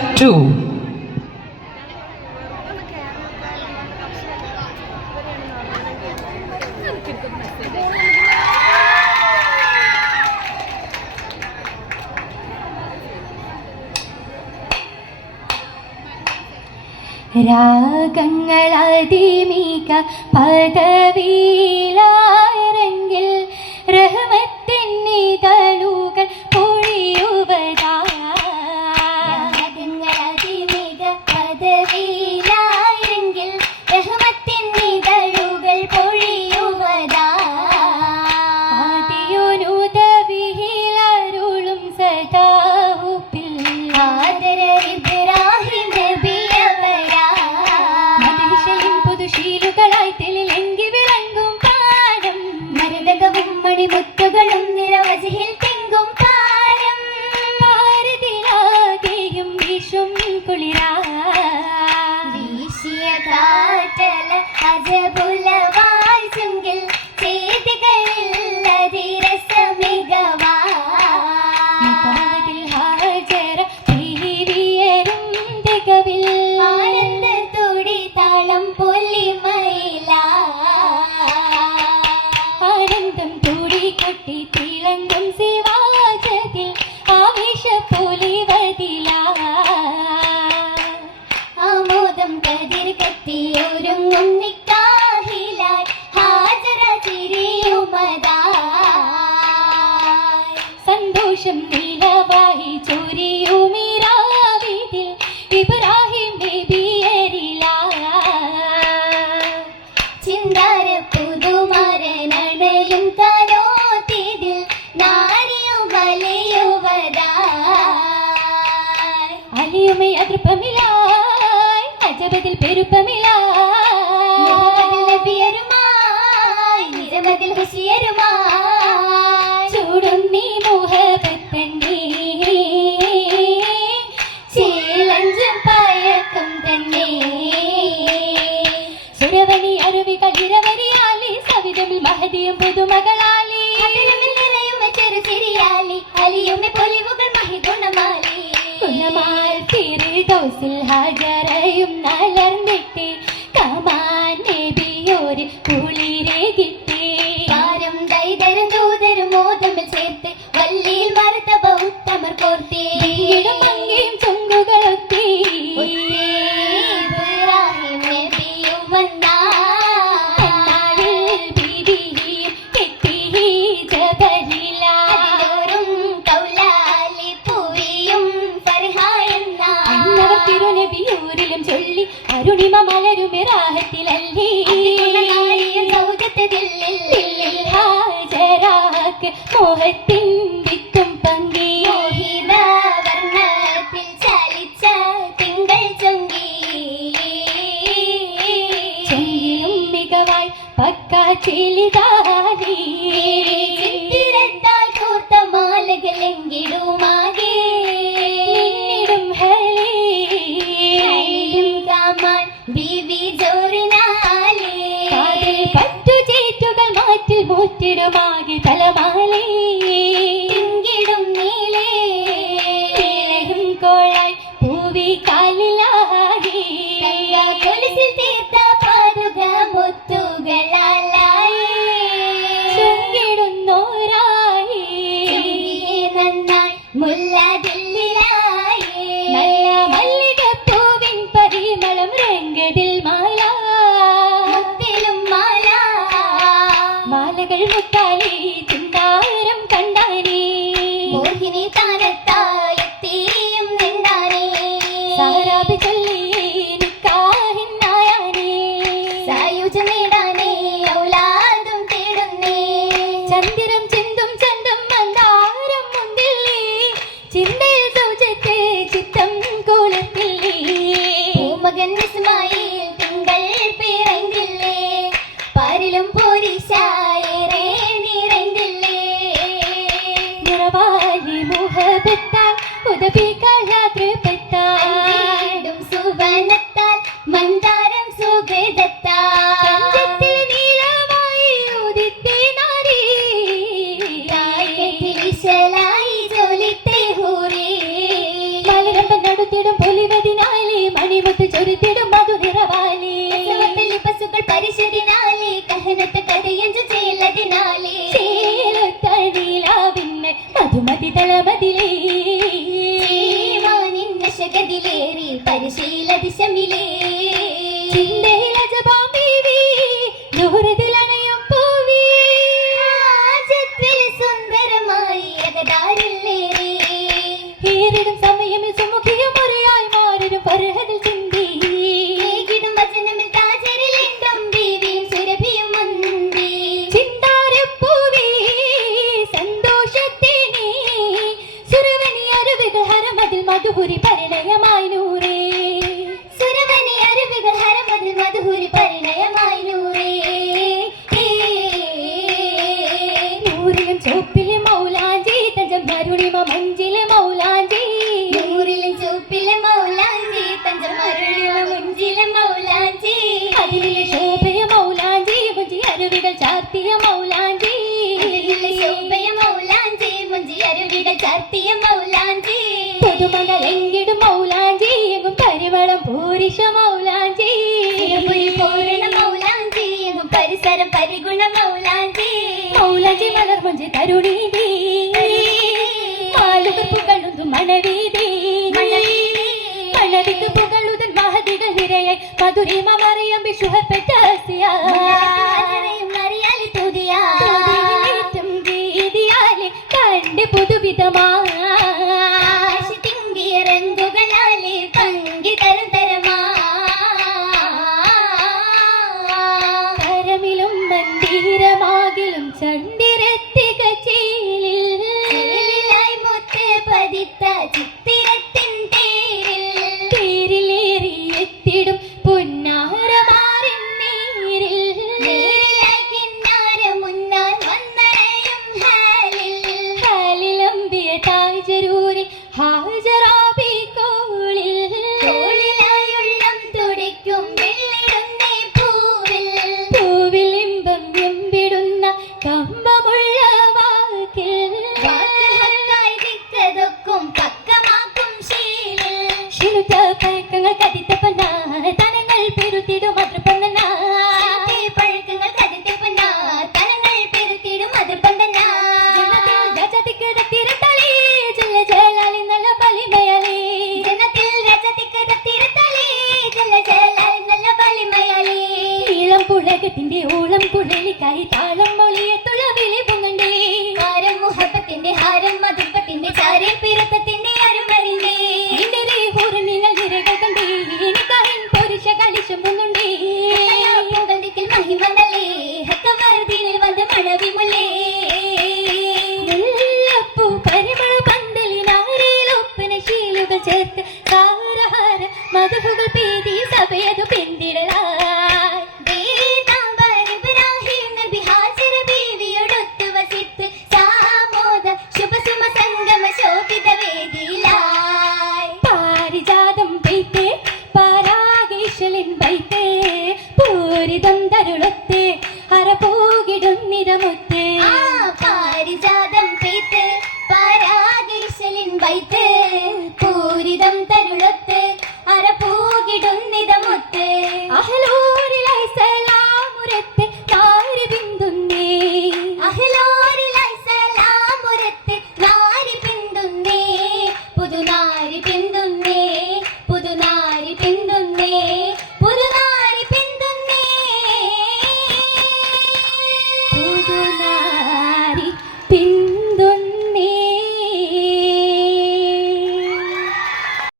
2. രാഗങ്ങളാതിമിക പദവിയിലായിരങ്കിൽ റഹ്മത്തിന്നിതളുകൾ പൊഴിയുവതാ. രാഗങ്ങളാതിമിക പദവിയിലായിരങ്കിൽ റഹ്മത്തിന്നിതളുകൾ പൊഴിയുവതാ. ആദിയോനുദവിയിലരുളും സദാഹുപ്പിൽ ആദര ഇബ്രാഹിം നബി ശീലുകളായി തെളിലെങ്കി വിളങ്ങും പാടം മരതകവും മണിമുത്തുകളും നിറവജിയിൽ തെങ്കും താരം ഭാരതിലാകെയും വീശും കുളിരാ വീശിയ കാറ്റല അജബുലവായി ചുങ്കിൽ ചെയ്തികളിൽ അതിരസമികവാ ഹാജര തീവിയരും തികവിൽ ആനന്ദ തുടി താളം ആനന്ദം തൂടി കൊട്ടി തിളങ്ങും ശിവാജതിൽ ആവേശപ്പൊലിവതില ആമോദം കതിർ കത്തിയൊരുങ്ങും നിക്കാഹിലായി ഹാജര ചിരിയുമതായി സന്തോഷം നിലവായി ചൊരിയുമിരാവിതിൽ ഇബ്രാഹിം നബിയരില ചിന്താര പുതുമരനടയും തനോത്തിതിൽ നാരിയും വലയുവതായി അലിയുമേ അതൃപ്പമിലായി അജബതിൽ പെരുപ്പമിലായി നബിയരുമായി നിരമതിൽ ഹുശിയരുമായി ചൂടും നീ മുഹബത്തന്നെ ചീലഞ്ചും പയക്കം തന്നെ സുരവനി അരുവികൾ ഇരവരിയാലി സവിതമിൽ മഹദിയും പുതുമകളാലി നിറയും ചെറുചിരിയാലി അലിയുമെ പൊലിവുകൾ മഹിഗുണമാലി ഗുണമാൽ ഫിർദൗസിൽ ഹാജറയും നലർന്നിട്ട് കമാൻ നബിയോര് കുളിരെ കിട്ടി പാരം ദൈതരും ദൂതരും മോദമിൽ ചേർത്ത് വല്ലിയിൽ മറുത്തബ ഉത്തമർ കോർത്തി മങ്ങിയും ചുങ്കുകളൊത്തി ഇബ്രാഹിം നബിയും വന്നാളിൽ ബിബിയും കെട്ടി ജബലിലും കൗലാലി പൂവിയും ഫർഹായെന്ന അന്നവർ തിരുനബിയൂരിലും ചൊല്ലി അരുണിമ മലരുമെ റാഹത്തിലല്ലി ഹാജരാക്ക് മോഹത്തിൻ വിത്തും പങ്കി വർണ്ണത്തിൽ ചലിച്ച തിങ്കൾ ചൊങ്കി ചെങ്കിലും മികവായി പക്ക ചെലിതാലി ചിത്തിരത്താൽ കൂർത്ത മാലകളെങ്കിടുമാകെ നിന്നിടും ഹലീം കാമാൻ ബീവി ജോറിനാലേ പറ്റു ചേറ്റുകൾ മാറ്റിൽ മൂറ്റിടുമാകെ തലമാലേ തിങ്കിടും നീളേ തിളയും കോളായി പൂവി കാലിലാകെ കൊലുസിൽ തീർത്ത പാടുക മുത്തുകളായി ചുങ്കിടുന്നോരായി നന്നായി മുല്ലദില്ലായി നല്ല മല്ലികപ്പൂവിൻ പരിമളം രംഗതിൽ മാല മുത്തിലും മാല മാലകൾ മുത്താലി ചിന്താരം കണ്ടാനേ മോഹിനി താനത്തായെത്തിയും നിന്നാനേ സാരാബ് ചൊല്ലി നിക്കാഹിന്നായാനേ സായുജ നേടാനേ ഔലാദും തേടുന്നേ ചന്ദിരം ചിന്തും ചന്തം മന്ദാരം മുന്തില്ലേ ചിന്തയിൽ സൗജത്തെ ചിത്തം കോലത്തില്ലേ പൂമകൻ ഇസ്മായിൽ തിങ്കൾ പിറന്നില്ലേ പാരിലും പോരിശായേറെ നിറഞ്ഞില്ലേ നിറവാലി മുഹബത്താൽ ഉദബി കലാതൃപത്താൽ പരഗതിലേറി പരിശീല ദിശമിലേ ചിന്തയിലജബാം ബീവി നൂറതിലണയും പൂവി ആജത്തിൽ സുന്ദരമായി അകതാരില്ലേറി ഏറിടും സമയമിൽ സുമുഖിയും മുറിയായി മാറിടും പരഹതിൽ ചിന്തി ഏകിടും വചനമിൽ താജരിലിണ്ടും ബീവിയും സുരഭിയും മുന്തി ചിന്താരപ്പൂവി സന്തോഷത്തിനി സുരവനി അരുവികൾ ഹരമതിൽ മധുഹുരി പരിണയമായി നൂറേ സുരവനി അരുവികൾ ഹരമതിൽ മധുഹുരി പരിണയമായി നൂറേ നൂറിലും ചോപ്പിലെ മൗലാഞ്ചി തഞ്ചം മരുളിമ മഞ്ചിലെ മൗലാഞ്ചി നൂറിലും ചോപ്പിലെ മൗലാഞ്ചി തഞ്ചം മരുളിമ മഞ്ചിലെ മൗലാഞ്ചി അതിലെ ശോഭയ മൗലാഞ്ചി മുഞ്ചി അരുവികൾ ചാർത്തിയ മൗലാഞ്ചി അതിലെ ശോഭയ മൗലാഞ്ചി മുഞ്ചി അരുവികൾ ചാർത്തിയ മൗലാഞ്ചി പുതുമകളെങ്കിടും മൗലാഞ്ചി എങ്ങും പരിമളം പൂരിഷ മൗലാഞ്ചി പൂരണ മൗലാഞ്ചി എങ്ങും പരിസരം പരിഗുണ മൗലാഞ്ചി മൗലാഞ്ചി മലർമഞ്ചി തരുണീതി മാലുകൾ പുകളുന്നു മണവീതി മണവിക്ക് പുകളുതൻ മഹതികൾ നിരയായി മധുരിമ മറിയം വിഷുഹപ്പെട്ട അറിയാലി തുതിയാറ്റും ഗീതിയാലെ കണ്ട് പുതുവിധമായി തിങ്കിയ രംഗുകളാലെ പങ്കി തരം തരമാ കരമിലും മന്ദിരമാകിലും ചന്ദിരത്തിക ചീലിലായി മുത്ത് പതിത്ത ചിത്തിരത്തിൻ തേരിലേറി എത്തിടും പുന്നാരമാറിൻ നീരിലായി കിന്നാര മുന്നാൽ വന്നണയും ഹാലിലമ്പിയ താജരൂരിൽ ഹാജറാബി കോളിലായുള്ളം തുടിക്കും വെള്ളിടുന്നേ പൂവിൽ ഇമ്പം എമ്പിടുന്ന കമ്പമുള്ള വാക്കിൽ ദിക്കതൊക്കും പക്കമാക്കും ശീലുത്ത പഴക്കങ്ങൾ കതിത്തപ്പന തനങ്ങൾ പെരുത്തിടും അതിർപ്പന്തന പഴക്കങ്ങൾ കതിത്തപ്പന തനങ്ങൾ പെരുത്തിടും അതിർപ്പന്തന രാജതിക്ക് തിരത്തളി ജല ജലാലി നല്ല ബലിമയാലി ജനത്തിൽ രാജതിക്ക് തിരത്തളി ജല ജലാലി നല്ല ബലിമയാലി ഈളം പുഴകത്തിന്റെ ഓളം കുഴലിക്കായി താളം മൊളിയെ തുളവിളി പൊങ്ങണ്ടേ ഹാരം മുഹബത്തിന്റെ ഹാരം മധുപ്പത്തിന്റെ ചാരിൽ പിറത്തത്തിന്റെ അരുമറിഞ്ഞേ നിങ്ങൾ നിരകൾ കണ്ടേ എനിക്കാഹിൻ പൊരിശ കളിശം പൊങ്ങുണ്ടേ പൊങ്കൽ മഹിമന്നല്ലേ ഹക്കമറുതിയിൽ വന്ന് മണവി മുല്ലേ മുല്ലപ്പൂ പരിമള പന്തലിനാരേലൊപ്പന ശീലുകൾ ചേർത്ത് കാരഹാര മധുഹുകൾ പീതി സഭയതു പിന്തിടലാ